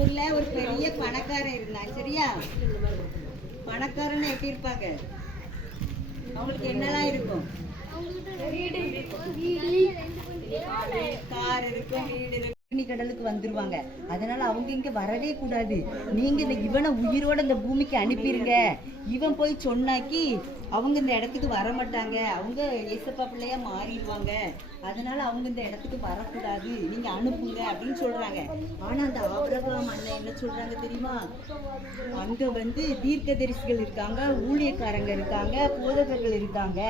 ஊர்ல ஒரு பெரிய பணக்காரன் இருந்தான். சரியா? பணக்காரன்னு எப்படி இருப்பாங்க? அவங்களுக்கு என்னெல்லாம் இருக்கும்? கார் இருக்கும், வீடு இருக்கும். கடலுக்கு வந்துருவாங்க. அதனால அவங்க இங்க வரவே கூடாது. நீங்க இவனை உயிரோட இந்த பூமிக்கு அனுப்பிடுங்க. இவன் போய் சொன்னாக்கி அவங்க இந்த இடத்துக்கு வர மாட்டாங்க. அவங்க ஏசப்பா பிள்ளையா மாறிடுவாங்க. அதனால அவங்க இந்த இடத்துக்கு வரக்கூடாது, நீங்க அனுப்புங்க அப்படின்னு சொல்றாங்க. ஆனா அந்த ஆபிரகாம் அண்ணன் என்ன சொல்றாங்க தெரியுமா? அங்க தீர்க்கதரிசிகள் இருக்காங்க, ஊழியக்காரங்க இருக்காங்க, போதகர்கள் இருக்காங்க.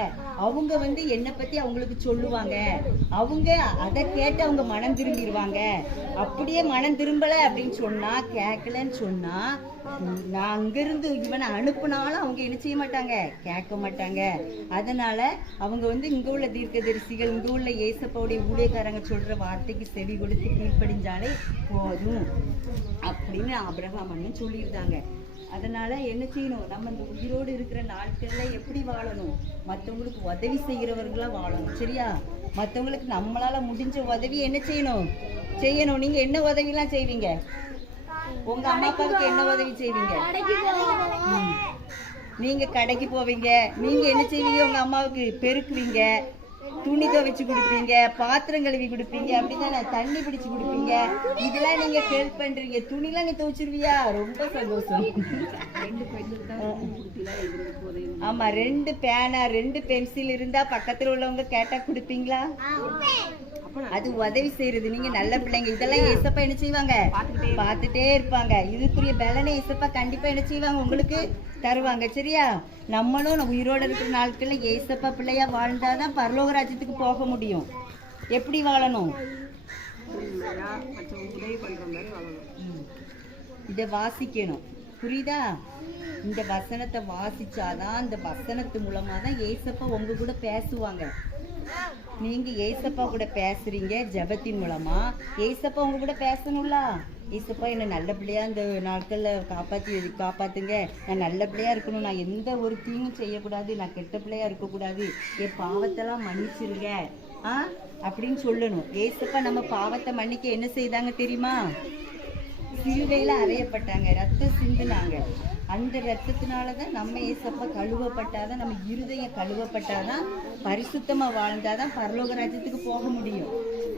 அவங்க என்ன பத்தி அவங்களுக்கு சொல்லுவாங்க. அவங்க அதை கேட்டு அவங்க மனம் திரும்பிடுவாங்க. அப்படியே மனம் திரும்பல அப்படின்னு சொன்னா, கேட்கலன்னு சொன்னா, நான் அங்கிருந்து இவனை அனுப்புனாலும் அவங்க என்ன செய்ய மாட்டாங்க, கேட்க மாட்டாங்க. அதனால அவங்க இங்க உள்ள தீர்க்கதரிசிகள், இங்க உள்ள ஏசப்பாவுடைய ஊழியக்காரங்க சொல்ற வார்த்தைக்கு செவி கொடுத்து கீழ்ப்படிஞ்சாலே போதும் அப்படின்னு ஆபிரகாம் அண்ணன் சொல்லியிருந்தாங்க. அதனால என்ன செய்யணும்? நம்ம இந்த உயிரோடு இருக்கிற நாட்கள்ல எப்படி வாழணும்? மற்றவங்களுக்கு உதவி செய்கிறவர்களா வாழணும். சரியா? மற்றவங்களுக்கு நம்மளால முடிஞ்ச உதவி என்ன செய்யணும்? நீங்க என்ன உதவிலாம் செய்வீங்க? உங்க அம்மா அப்பாவுக்கு என்ன உதவி செய்வீங்க? நீங்க கடைக்கு போவீங்க. நீங்க என்ன செய்வீங்க? உங்க அம்மாவுக்கு பெருக்குவீங்க, துணி துவைச்சு கொடுப்பீங்க, பாத்திரம் கழுவி கொடுப்பீங்க, அப்படிதானே? தண்ணி பிடிச்சு கொடுப்பீங்க. இதெல்லாம் நீங்க ஹெல்ப் பண்றீங்க. துணிலாம் நீ துவைச்சிருவியா? ரொம்ப சந்தோஷம். ஆமா, 2 பேனா 2 பென்சில் இருந்தா பக்கத்துல உள்ளவங்க கேட்டா கொடுப்பீங்களா? அது உதவி செய்யறது. நீங்க நல்ல பிள்ளைங்க. இதெல்லாம் ஏசப்பா என்ன செய்வாங்க? பார்த்துட்டே இருப்பாங்க. இதுக்குரிய பலனை ஏசப்பா கண்டிப்பா என்ன செய்வாங்க? உங்களுக்கு தருவாங்க. சரியா? நம்மளும் உயிரோட இருக்கிற நாட்கள்ல ஏசப்பா பிள்ளையா வாழ்ந்தாதான் பரலோக ராஜ்யத்துக்கு போக முடியும். எப்படி வாழணும்? இத வாசிக்கணும். புரியுதா? இந்த வசனத்தை வாசிச்சாதான், இந்த வசனத்து மூலமா தான் ஏசப்பா உங்க கூட பேசுவாங்க. நீங்க ஏசப்பா கூட பேசுறீங்க ஜெபத்தின் மூலமா. ஏசப்பா உங்க கூட பேசணும்ல. ஏசப்பா என்ன நல்ல பிள்ளையா இந்த நாட்கள்ல காப்பாத்துங்க. நான் நல்ல பிள்ளையா இருக்கணும். நான் எந்த ஒரு தீங்கும் செய்யக்கூடாது. நான் கெட்ட பிள்ளையா இருக்கக்கூடாது. என் பாவத்தெல்லாம் மன்னிச்சிருங்க அப்படின்னு சொல்லணும். ஏசப்பா நம்ம பாவத்தை மன்னிக்க என்ன செய்தாங்க தெரியுமா? சிலுவையில அறையப்பட்டாங்க, ரத்தம் சிந்தினாங்க. அந்த ரத்தத்தினாலதான் நம்ம ஏசப்பா கழுவப்பட்டாதான், நம்ம இருதயம் கழுவப்பட்டாதான், பரிசுத்தமா வாழ்ந்தாதான் பரலோக ராஜ்யத்துக்கு போக முடியும்.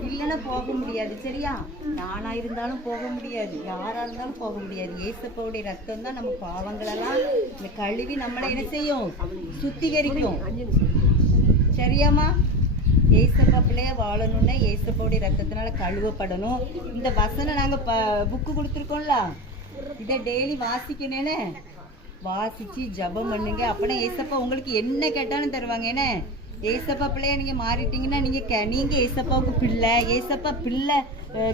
இல்லைன்னா போக முடியாது. சரியா? நானா இருந்தாலும் போக முடியாது, யாரா இருந்தாலும் போக முடியாது. ஏசப்பாவுடைய ரத்தம் தான் நம்ம பாவங்களெல்லாம் இந்த கழுவி நம்மளை என்ன செய்யும்? சுத்திகரிக்கும். சரியாமா? ஏசப்பா பிள்ளைய வாழணும்னா ஏசப்பாவுடைய ரத்தத்தினால கழுவப்படணும். இந்த வசனம் நாங்க புக்கு கொடுத்துருக்கோம்ல, இதை டெய்லி வாசிக்கணும்னு வாசிச்சு ஜபம் பண்ணுங்க. அப்பனா ஏசப்பா உங்களுக்கு என்ன கேட்டாலும் தருவாங்க. ஏன்னா ஏசப்பா பிள்ளையா நீங்க மாறிட்டீங்கன்னா நீங்க ஏசப்பாவுக்கு பிள்ளை. ஏசப்பா பிள்ளை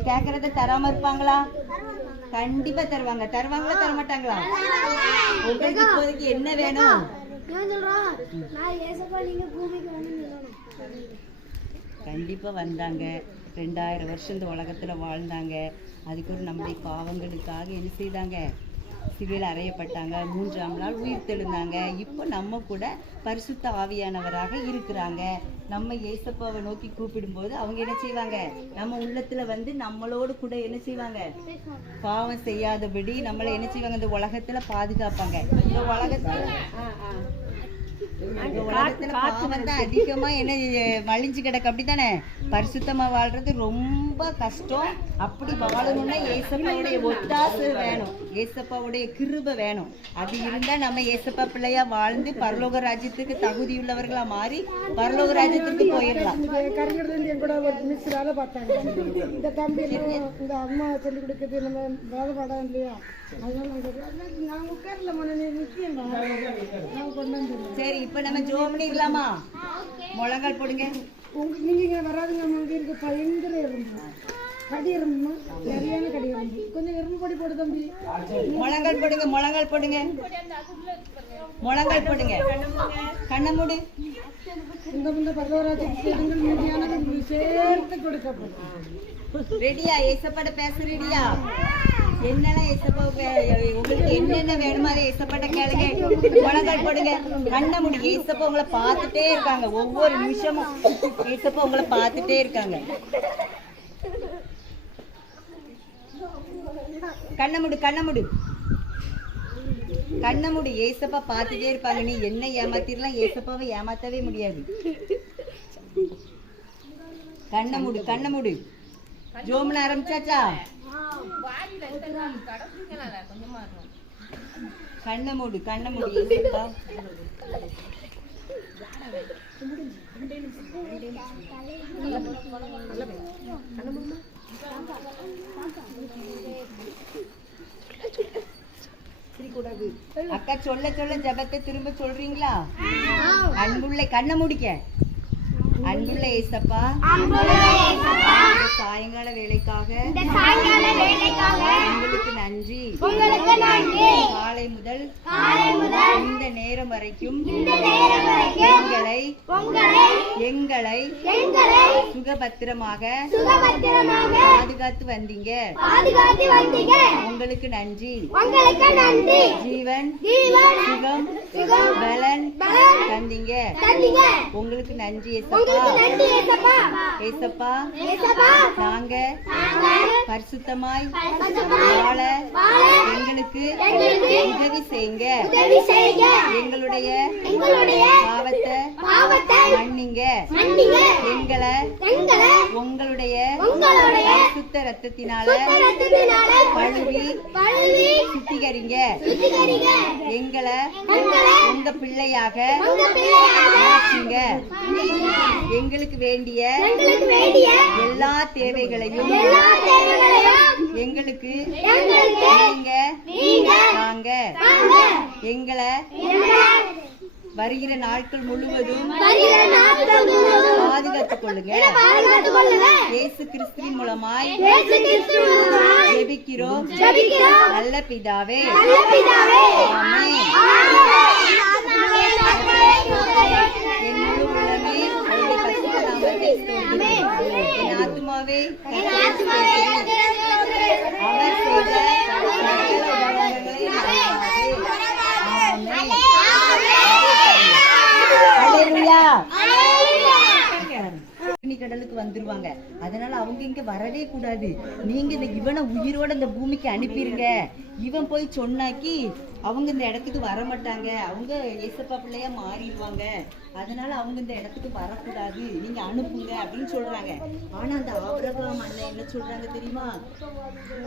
கேட்கறத தராம இருப்பாங்களா? கண்டிப்பா தருவாங்க. தருவாங்களா தரமாட்டாங்களா? உங்களுக்கு இப்போதைக்கு என்ன வேணும்? கண்டிப்பா வந்தாங்க. 2000 வருஷம் இந்த உலகத்துல வாழ்ந்தாங்க. அதுக்கு ஒரு நம்முடைய பாவங்களுக்காக என்ன செய்தாங்க? சிலுவையில் அறையப்பட்டாங்க. 3ஆம் நாள் உயிர் தெழுந்தாங்க. இப்போ நம்ம கூட பரிசுத்த ஆவியானவராக இருக்கிறாங்க. நம்ம ஏசப்பாவை நோக்கி கூப்பிடும்போது அவங்க என்ன செய்வாங்க? நம்ம உள்ளத்துல நம்மளோடு கூட என்ன செய்வாங்க? பாவம் செய்யாதபடி நம்மளை என்ன செய்வாங்க? இந்த உலகத்துல பாதுகாப்பாங்க. இந்த உலகத்துல பாவம் தான் அதிகமா என்ன மலிஞ்சு கிடக்கு. அப்படித்தானே? பரிசுத்தமா வாழ்றது ரொம்ப கஷ்டம். அப்படி வாழணும்னா ஏசப்பாவுடைய ஒத்தாசை வேணும், ஏசப்பாவுடைய கிருபை வேணும். அது இருந்தா நம்ம ஏசப்பா பிள்ளையா வாழ்ந்து பரலோக ராஜ்யத்துக்கு தகுதியுள்ளவர்களா மாறி பரலோக ராஜ்யத்துக்கு போயிடலாம். கூட ஒரு மிஸ் வேலை பார்த்தாங்க. இந்த தம்பி இந்த அம்மா சொல்லி கொடுக்குறது நம்ம வேலை படம் இல்லையா? சரி, இப்ப நம்ம ஜோம் பண்ணிக்கலாமா? முழங்கால் போடுங்க. நீங்க வராதுங்க. இருக்கு பயங்கர எறும்பு, கடி எறும்பு, சரியான கடி எறும்பு. கொஞ்சம் எறும்பு பொடி போடு தம்பி. முழங்கால் போடுங்க, முழங்கால் போடுங்க, முழங்கால் போடுங்க. கண்ணை மூடு. இந்த முந்த பரலோகராஜ்யத்துக்கு சேர்த்து கொடுக்கப்படும். ரெடியா? ஏசப்பாட்ட பேச ரெடியா? என்னென்ன ஏசப்பா உங்களுக்கு என்னென்ன வேணுமோ அதை ஏசப்பாட்ட கேளுங்க. முழங்கால் போடுங்க, கண்ணை மூடி. ஏசப்பா உங்களை பார்த்துட்டே இருக்காங்க. ஒவ்வொரு நிமிஷமும் ஏசப்பா உங்களை பார்த்துட்டே இருக்காங்க. கண்ண மூடு. ஏசப்பா பார்த்துட்டே இருப்பாங்க. நீ என்ன ஏமாத்திரலாம், ஏசப்பாவை ஏமாத்தவே முடியாது. கண்ண மூடு. ஜோம்ன ஆரம்பிச்சாச்சா? கண்ண மூடு. ஏசப்பா அக்கா சொல்ல ஜபத்தை திரும்ப சொல்றீங்களா? அன்புள்ள கண்ண முடிக்க. அன்புள்ள ஏசப்பா, சாயங்கால வேலைக்காக உங்களுக்கு நன்றி. காலை முதல் இந்த நேரம் வரைக்கும் எங்களை சுகபத்திரமாக பாதுகாத்து வந்தீங்க. உங்களுக்கு நன்றி. ஜீவன் சுகம் பலன் தந்தீங்க. உங்களுக்கு நன்றி ஏசப்பா. நாங்க பரிசுத்தமாய் வாழ எங்களுக்கு உதவி செய்யுங்க. எங்களுடைய பாவத்தை மன்னிங்க. எங்களை உங்களுடைய பரிசுத்த ரத்தத்தினால கழுவி சுத்திகரிங்க. எங்களை உங்க பிள்ளையாக மாற்றுங்க. எங்களுக்கு வேண்டிய எல்லா தேவைகளையும் எங்களுக்கு நீங்க தாங்க. எங்களை வருகிற நாட்கள் முழுவதும் பாதுகாத்துக் கொள்ளுங்க. இயேசு கிறிஸ்துவின் மூலமாய் ஜெபிக்கிறோம் நல்ல பிதாவே. ஆமென். என் முழு உள்ளமே அவருடைய பரிசுத்த நாமத்தை ஸ்தோத்திரி. என் ஆத்துமாவே அவர் செய்த சகல உபகாரங்களை மறவாதே. ஆமென். ஹல்லேலூயா. கடலுக்கு வந்துருவாங்க. அதனால அவங்க இங்க வரவே கூடாது. நீங்க இந்த இவனை உயிரோட இந்த பூமிக்கு அனுப்பிடுங்க. இவன் போய் சொன்னாக்கி அவங்க இந்த இடத்துக்கு வர மாட்டாங்க. அவங்க ஏசப்பா பிள்ளையா மாறிடுவாங்க. அதனால அவங்க இந்த இடத்துக்கு வரக்கூடாது, நீங்க அனுப்புங்க அப்படின்னு சொல்றாங்க. ஆனா அந்த ஆபிரகாம் அண்ணன் என்ன சொல்றாங்க தெரியுமா?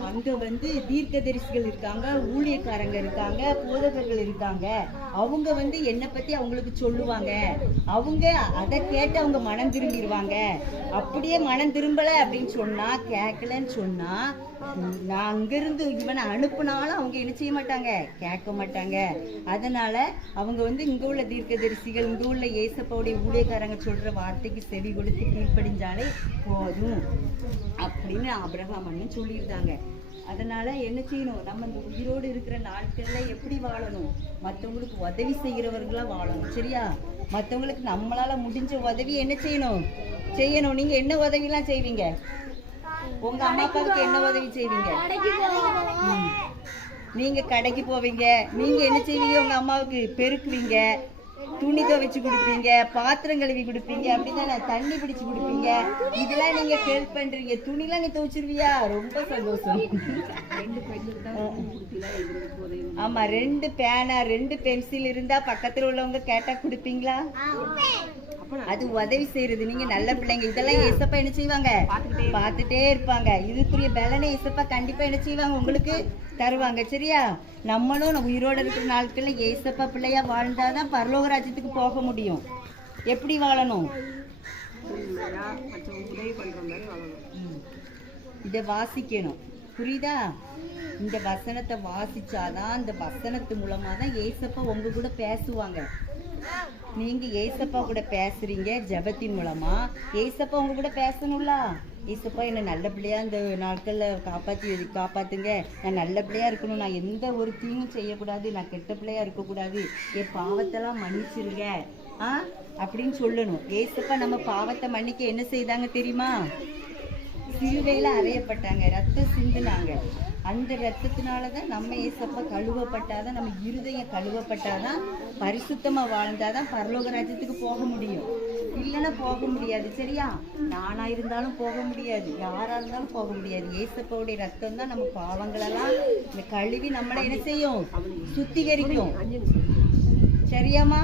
அங்க வந்து தீர்க்கதரிசிகள் இருக்காங்க, ஊழியக்காரங்க இருக்காங்க, போதகர்கள் இருக்காங்க. அவங்க வந்து என்னை பத்தி அவங்களுக்கு சொல்லுவாங்க. அவங்க அதை கேட்டு அவங்க மனம் திரும்பிடுவாங்க. அப்படியே மனம் திரும்பல அப்படின்னு சொன்னா, கேட்கலன்னு சொன்னா, நான் அங்கிருந்து இவனை அனுப்புனாலும் அவங்க என்ன செய்ய மாட்டாங்க, கேட்க மாட்டாங்க. அதனால அவங்க வந்து இங்க உள்ள தீர்க்கதரிசிகள், இங்க உள்ள ஏசப்பாவுடைய ஊழியக்காரங்க சொல்ற வார்த்தைக்கு செவி கொடுத்து கீழ்ப்படிஞ்சாலே போதும் அப்படின்னு ஆபிரகாம் அண்ணன் சொல்லியிருந்தாங்க. அதனால என்ன செய்யணும், நம்ம இந்த உயிரோடு இருக்கிற நாட்கள்ல எப்படி வாழணும், மற்றவங்களுக்கு உதவி செய்கிறவர்களா வாழணும். சரியா? மற்றவங்களுக்கு நம்மளால முடிஞ்ச உதவி என்ன செய்யணும். நீங்க என்ன உதவிலாம் செய்வீங்க? உங்க அம்மா அப்பாவுக்கு என்ன உதவி செய்வீங்க? நீங்க கடைக்கு போவீங்க. நீங்க என்ன செய்வீங்க? உங்க அம்மாவுக்கு பெருக்குவீங்க, துணி துவைச்சு கொடுப்பீங்க, பாத்திரம் கழுவி கொடுப்பீங்க, அப்படிதானே? தண்ணி பிடிச்சு கொடுப்பீங்க. இதெல்லாம் நீங்க ஹெல்ப் பண்றீங்க. துணிலாம் நீ துவைச்சிருவியா? ரொம்ப சந்தோஷம். ஆமா, 2 பேனா 2 பென்சில் இருந்தா பக்கத்துல உள்ளவங்க கேட்டா கொடுப்பீங்களா? அது உதவி செய்யறது. நீங்க நல்ல பிள்ளைங்க. இதெல்லாம் ஏசப்பா என்ன செய்வாங்க, பார்த்துட்டே இருப்பாங்க. இதுக்குரிய பலனை ஏசப்பா கண்டிப்பா என்ன செய்வாங்க, உங்களுக்கு தருவாங்க. சரியா? நம்மளும் உயிரோட இருக்கிற நாட்கள்ல ஏசப்பா பிள்ளையா வாழ்ந்தாதான் பரலோக ராஜ்யத்துக்கு போக முடியும். எப்படி வாழணும்? இத வாசிக்கணும். புரியுதா? இந்த வசனத்தை வாசிச்சாதான், இந்த வசனத்து மூலமா தான் ஏசப்பா உங்க கூட பேசுவாங்க. நீங்க ஏசப்பா கூட பேசுறீங்க ஜெபத்தின் மூலமா. ஏசப்பா உங்க கூட பேசணும்ல. ஏசப்பா என்ன நல்ல பிள்ளையா இந்த நாட்கள்ல காப்பாத்துங்க. நான் நல்ல பிள்ளையா இருக்கணும். நான் எந்த ஒரு தீங்கும் செய்யக்கூடாது. நான் கெட்ட பிள்ளையா இருக்கக்கூடாது. என் பாவத்தெல்லாம் மன்னிச்சிருங்க அப்படின்னு சொல்லணும். ஏசப்பா நம்ம பாவத்தை மன்னிக்க என்ன செய்தாங்க தெரியுமா? சிலுவையில அறையப்பட்டாங்க, ரத்தம் சிந்துனாங்க. அந்த ரத்தத்தினாலதான் நம்ம ஏசப்பா கழுவப்பட்டாதான், நம்ம இருதயம் கழுவப்பட்டாதான், பரிசுத்தமா வாழ்ந்தாதான் பரலோக ராஜ்யத்துக்கு போக முடியும். இல்லைன்னா போக முடியாது. சரியா? நானா இருந்தாலும் போக முடியாது, யாரா இருந்தாலும் போக முடியாது. ஏசப்பாவுடைய ரத்தம் தான் நம்ம பாவங்களெல்லாம் இந்த கழுவி நம்மளை என்ன செய்யும்? சுத்திகரிக்கும். சரியாம்மா?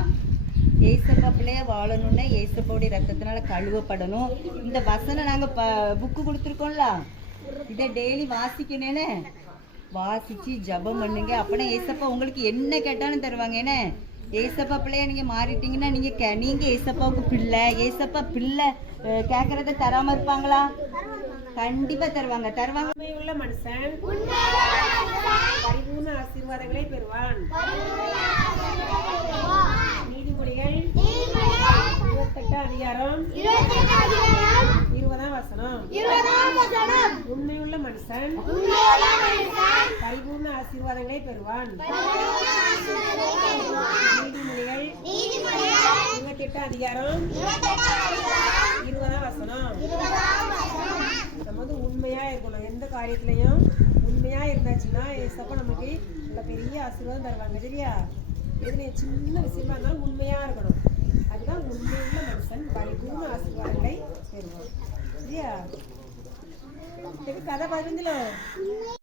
ஏசப்பா பிள்ளைய வாழணும்னா ஏசப்பாவுடைய ரத்தத்தினால கழுவப்படணும். இந்த வசனம் நாங்கள் புக்கு கொடுத்துருக்கோம்ல, இதை டெய்லி வாசிக்கணுன்னு வாசிச்சு ஜபம் பண்ணுங்க. அப்பனா ஏசப்பா உங்களுக்கு என்ன கேட்டாலும் தருவாங்க. என்ன ஏசப்பா பிள்ளையா நீங்க மாறிட்டீங்கன்னா நீங்க ஏசப்பாவுக்கு பிள்ளை. ஏசப்பா பிள்ளை கேட்கறத தராம இருப்பாங்களா? கண்டிப்பா தருவாங்க. உண்மையுள்ள மனுஷன் பரிபூர்ண ஆசீர்வாதங்களை பெறுவான். நீதிமொழிகள் 28 அதிகாரம் 20ஆம் வசனம். உண்மையுள்ள மனுஷன் பரிபூர்ண ஆசீர்வாதங்களை பெறுவான். நீதிமொழிகள் 28 அதிகாரம் 20ஆம் வசனம். நம்ம வந்து உண்மையா இருக்கணும். எந்த காரியத்திலையும் உண்மையா இருந்தாச்சுன்னா ஏசப்பா நமக்கு இந்த பெரிய ஆசீர்வாதம் தருவாங்க. சரியா? எதுலையும் சின்ன விஷயமா இருந்தாலும் உண்மையா இருக்கணும். அதுதான் உண்மையுள்ள மனுஷன் பரிபூர்ண ஆசீர்வாதங்களை பெறுவான். சரியா? கதை பதினஞ்சுல